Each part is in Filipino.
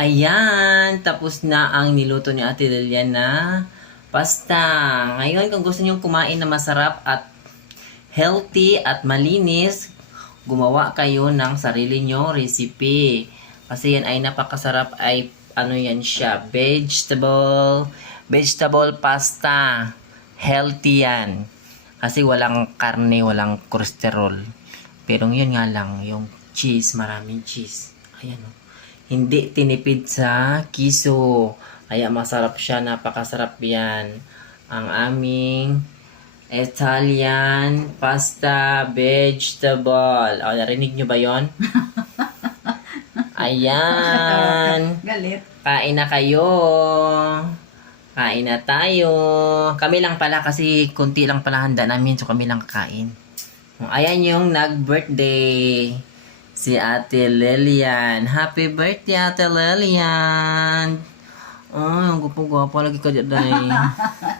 Ayan, tapos na ang niluto ni Ate Lilian na pasta. Ngayon, kung gusto nyo kumain na masarap at healthy at malinis, gumawa kayo ng sarili nyo recipe. Kasi yan ay napakasarap, ay ano yan siya, vegetable pasta. Healthy yan. Kasi walang karne, walang cholesterol. Pero yun nga lang, yung cheese, maraming cheese. Ayan o. Hindi tinipid sa kiso. Kaya masarap siya, napakasarap yan. Ang aming Italian pasta vegetable. O, narinig nyo ba yon? Ayan. Galit. Kain na kayo. Kain na tayo. Kami lang pala kasi kunti lang pala handa namin. So kami lang kakain. Ayan yung nag-birthday. Si Ate Lilian. Happy birthday, Ate Lilian. Ay, ang gupo-gupo. Lagi ka dyan, day.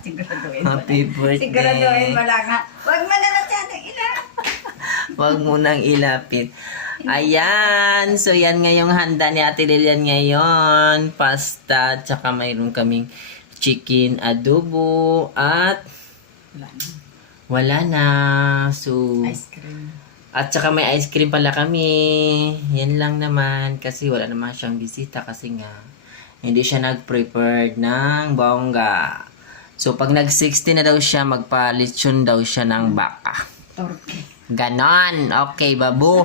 Siguraduhin mo Happy na. birthday. Siguraduhin mo lang ha. Huwag mo na nasyadong ila. Huwag mo nang ilapit. Ayan. So, yan nga yung handa ni Ate Lilian ngayon. Pasta. Tsaka mayroon kaming chicken adobo. At wala na. So, Ice cream. at saka may ice cream pala kami. Yan lang naman. Kasi wala naman siyang bisita. Kasi nga, hindi siya nag-prepared ng bongga. So, pag nag-60 na daw siya, magpa-lechon daw siya ng baka. Turkey. Ganon. Okay, babu.